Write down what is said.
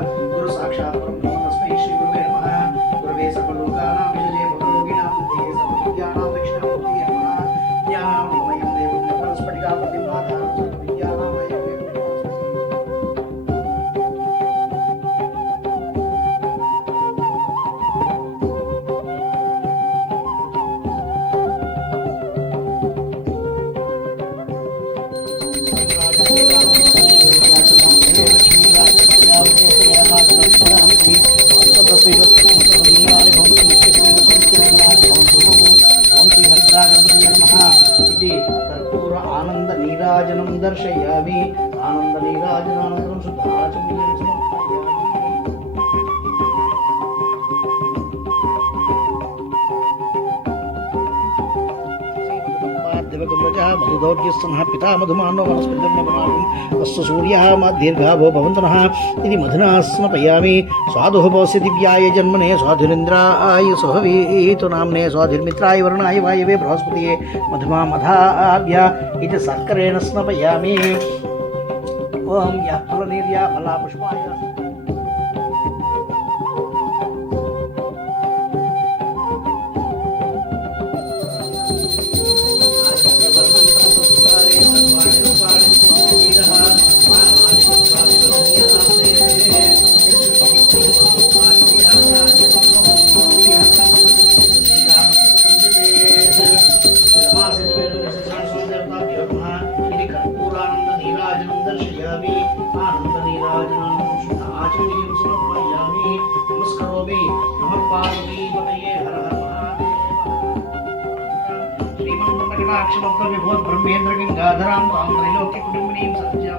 गुरु साक्षात् परब्रह्म तस्मै श्री गुरुवे नमः। गुरवे सर्वलोकानां विजये भवरोगिणां निधये सर्वविद्यानां दक्षिणामूर्तये नमः। ज्ञानामृतमयं देवं निर्मलस्फटिकाकृतिमाधारं सर्वविद्यानां वैभवं। कर्पूर आनंद नीराजनं दर्शयामि। आनंद नीराजनानन्तरं शुद्धाचमनीयं समर्पयामि। मधुदौर्यस्तनः पिता मधुमानो वनस्पतिर्नवनागं अस्य सूर्यः दीर्घाभो भवन्तनः इति मधुना स्नपयामि। स्वादुः भवस्य दिव्याय जन्मने स्वाधुरिन्द्राय सुहवीतु नाम्ने स्वाधुर्मित्राय वरुणाय वायवे बृहस्पतये मधुमा मधाभ्य इति सर्करेण स्नपयामि। ओम यः फलनिर्या फलापुष्पाय श्रीमन्मकटाक्षमब्दविभूत ब्रह्मेन्द्र गंगाधरां तां त्रैलोक्य कुटुम्बिनीं सत्यां